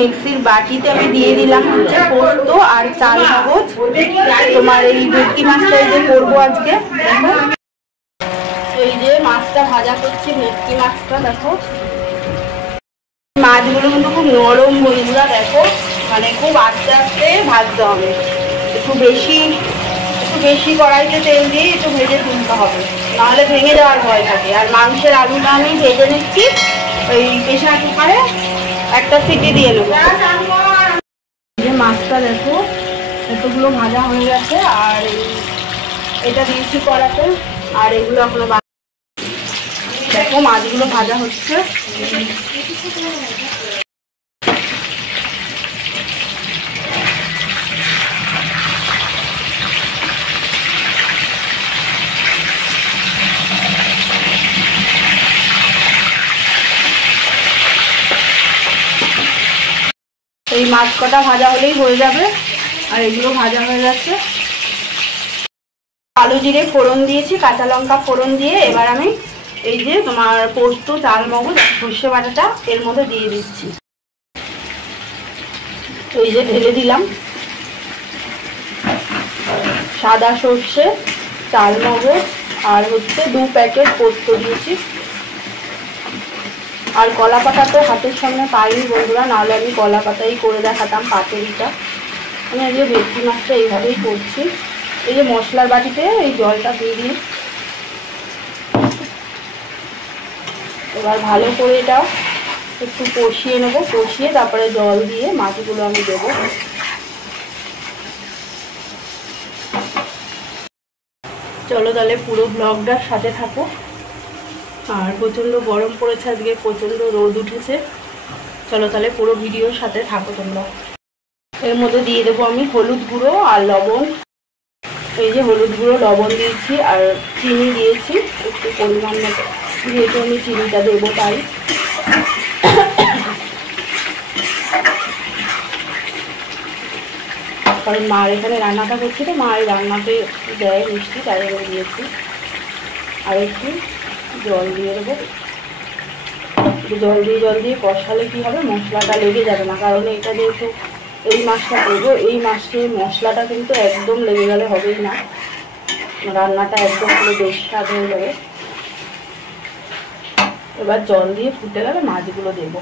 মিক্সির বাটিতে আমি দিয়ে দিলাম হচ্ছে পোস্ত আর চাল মগজ। তোমার এই ভেটকি মাছটা এই যে করবো আজকে। দেখো এই যে মাছটা ভাজা করছি, ভেটকি মাছটা। দেখো মাছগুলো কিন্তু খুব নরম বন্ধুরা, দেখো মানে খুব আস্তে আস্তে ভাজতে হবে, একটু বেশি কড়াইতে তেল দিয়ে একটু ভেজে তুলতে হবে, নাহলে ভেঙে যাওয়ার ভয় থাকে। আর মাংসের আলুটা আমি ভেজে নিচ্ছি ওই প্রেসার কুকারে, একটা সিটি দিয়ে নেবো। যে মাছটা দেখো এতগুলো ভাজা হয়ে গেছে, আর এটা দিয়েছি কড়াতে, আর এগুলো এখনো দেখো মাছগুলো ভাজা হচ্ছে। এই মাছ কটা ভাজা হলেই হয়ে যাবে, আর এগুলো ভাজা হয়ে যাচ্ছে। আলু জিরে ফোড়ন দিয়েছি, কাঁচা লঙ্কা ফোড়ন দিয়ে এবার আমি এই যে তোমার পোস্ত চাল মগজ সর্ষে বাটাটা এর মধ্যে দিয়ে দিচ্ছি। এই যে ঢেলে দিলাম, সাদা সর্ষে চাল মগজ আর হচ্ছে 2 প্যাকেট পোস্ত দিয়েছি। আর কলা পাতা তো হাতের সামনে পাইনি বন্ধুরা, নাহলে আমি কলা পাতাই করে দেখাতাম পাতুরিটা। আমি আজকে ভেটকি মাছটা এইভাবেই করছি। এই যে মশলার বাটিতে এই জলটা দিয়ে দিই, এবার ভালো করে এটা একটু কষিয়ে নেবো, কষিয়ে তারপরে জল দিয়ে মাছগুলো আমি দেবো। চলো তাহলে পুরো ব্লগটার সাথে থাকো। আর প্রচণ্ড গরম পড়েছে আজকে, প্রচণ্ড রোদ উঠেছে। চলো তাহলে পুরো ভিডিওর সাথে থাকো তোমরা। এর মধ্যে দিয়ে দেবো আমি হলুদ গুঁড়ো আর লবণ। এই যে হলুদ গুঁড়ো লবণ দিয়েছি, আর চিনি দিয়েছি একটু পরিমাণ মতো, যেহেতু আমি চিনিটা দেবো তাই। কারণ মার এখানে রান্নাটা করছি তো, মা এই রান্নাতে দেয় মিষ্টি, তাই আমি দিয়েছি। আর একটু জল দিয়ে দেবো, জল দিয়ে কষালে কী হবে, মশলাটা লেগে যাবে না। কারণ এটা যেহেতু এই মাছটা করবো, এই মাছটা মশলাটা কিন্তু একদম লেগে গেলে হবেই না, রান্নাটা একদম পুরো বেশ স্বাদ হয়ে যাবে। এবার জল দিয়ে ফুটে গেলে মাছগুলো দেবো।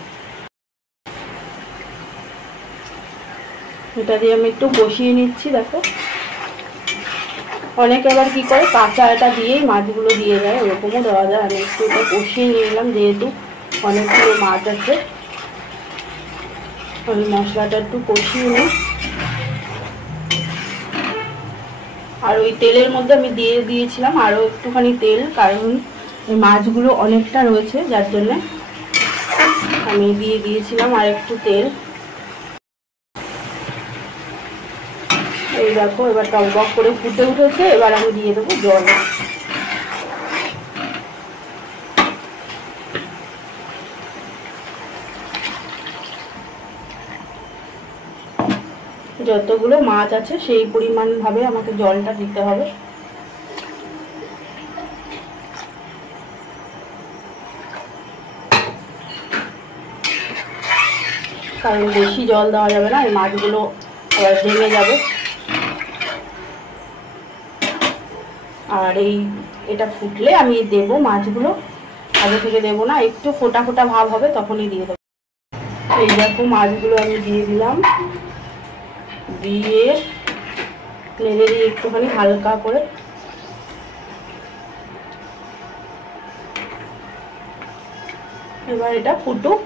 এটা দিয়ে আমি একটু কষিয়ে নিচ্ছি। দেখো অনেকে আবার কী করে কাঁচা এটা দিয়েই মাছগুলো দিয়ে দেয়, ওরকমও দেওয়া যায়। আমি একটু এটা কষিয়ে নিয়ে নিলাম, যেহেতু অনেকগুলো মাছ আছে। আমি মশলাটা একটু কষিয়ে নিই। আর ওই তেলের মধ্যে আমি দিয়েছিলাম আরও একটুখানি তেল, কারণ এই মাছগুলো অনেকটা রয়েছে, যার জন্য আমি দিয়েছিলাম আর একটু তেল। এই দেখো এবার টকবক করে ফুটে উঠেছে, এবার আমি দিয়ে দেবো জল। যতগুলো মাছ আছে সেই পরিমাণ ভাবে আমাকে জলটা দিতে হবে। কারণ বেশি জল দেওয়া যাবে না, এই মাছগুলো আবার ভেঙে যাবে। আর এটা ফুটলে আমি দেবো মাছগুলো, আগে থেকে দেবো না, একটু ফোটা ফোটা ভাব হবে তখনই দিয়ে দেবো। এই দেখো মাছগুলো আমি দিয়ে দিলাম, দিয়ে নেড়ে দিয়ে একটুখানি হালকা করে এবার এটা ফুটুক,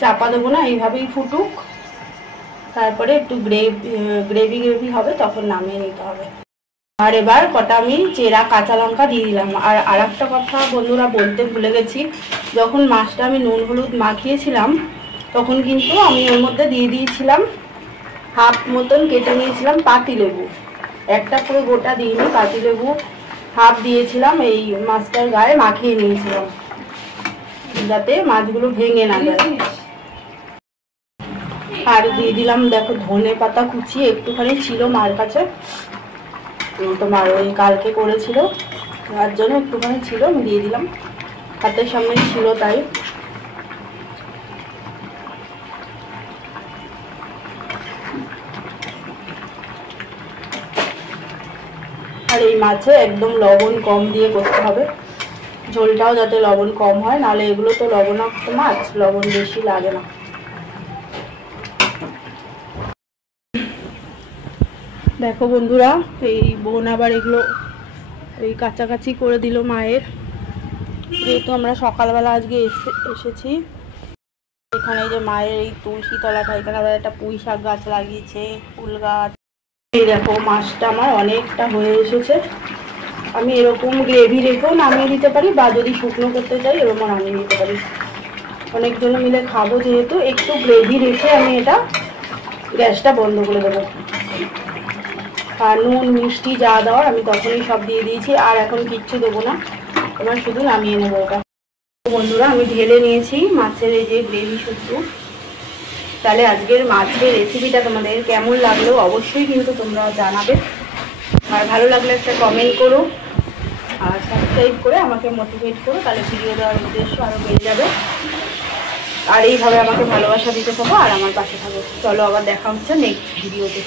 চাপা দেবো না, এইভাবেই ফুটুক। তারপরে একটু গ্রেভি হবে, তখন নামিয়ে নিতে হবে। আর এবার কটা আমি চেরা কাঁচা লঙ্কা দিয়ে দিলাম। আর একটা কথা বন্ধুরা বলতে ভুলে গেছি, যখন মাছটা আমি নুন হলুদ মাখিয়েছিলাম তখন কিন্তু আমি ওর মধ্যে দিয়ে দিয়েছিলাম হাফ মতন কেটে নিয়েছিলাম পাতিলেবু, একটা পুরো গোটা দিইনি, পাতিলেবু হাফ দিয়েছিলাম, এই মাছটার গায়ে মাখিয়ে নিয়েছিলাম যাতে মাছগুলো ভেঙে না যায়। আর দিয়ে দিলাম দেখো ধনে পাতা কুচি, একটুখানি ছিল মার কাছে, তোমার ওই কালকে করেছিল তার জন্য একটুখানি ছিল, আমি দিয়ে দিলাম, হাতের সামনে ছিল তাই। আর এই মাছে একদম লবণ কম দিয়ে করতে হবে, ঝোলটাও যাতে লবণ কম হয়, নাহলে এগুলো তো লবণাক্ত মাছ, লবণ বেশি লাগে না। দেখো বন্ধুরা, এই বোন আবার এগুলো এই কাছাকাছি করে দিল মায়ের, যেহেতু আমরা সকালবেলা আজকে এসেছি। এখানে যে মায়ের এই তুলসী তলাটা, এখানে আবার একটা পুঁই শাক গাছ লাগিয়েছে, ফুল গাছ। এই দেখো মাছটা আমার অনেকটা হয়ে এসেছে। আমি এরকম গ্রেভি রেখেও নামিয়ে দিতে পারি, বা যদি শুকনো করতে চাই এরকম নামিয়ে দিতে পারি। অনেকজন মিলে খাবো যেহেতু, একটু গ্রেভি রেখে আমি এটা গ্যাসটা বন্ধ করে দেবো। আর নুন মিষ্টি যা দেওয়ার আমি তখনই সব দিয়ে দিয়েছি, আর এখন কিচ্ছু দেবো না, এবার শুধু নামিয়ে নেবো এটা। বন্ধুরা আমি ঢেলে নিয়েছি মাছের এই যে গ্রেভি শুক্তো। তাহলে আজকের মাছের রেসিপিটা তোমাদের কেমন লাগলো অবশ্যই কিন্তু তোমরা জানাবে, আর ভালো লাগলে একটা কমেন্ট করো, আর সাবস্ক্রাইব করে আমাকে মোটিভেট করো, তাহলে ভিডিও দেওয়ার উদ্দেশ্য আরও বেড়ে যাবে। আর এইভাবে আমাকে ভালোবাসা দিতে থাকো আর আমার পাশে থাকো। চলো আবার দেখা হচ্ছে নেক্সট ভিডিওতে।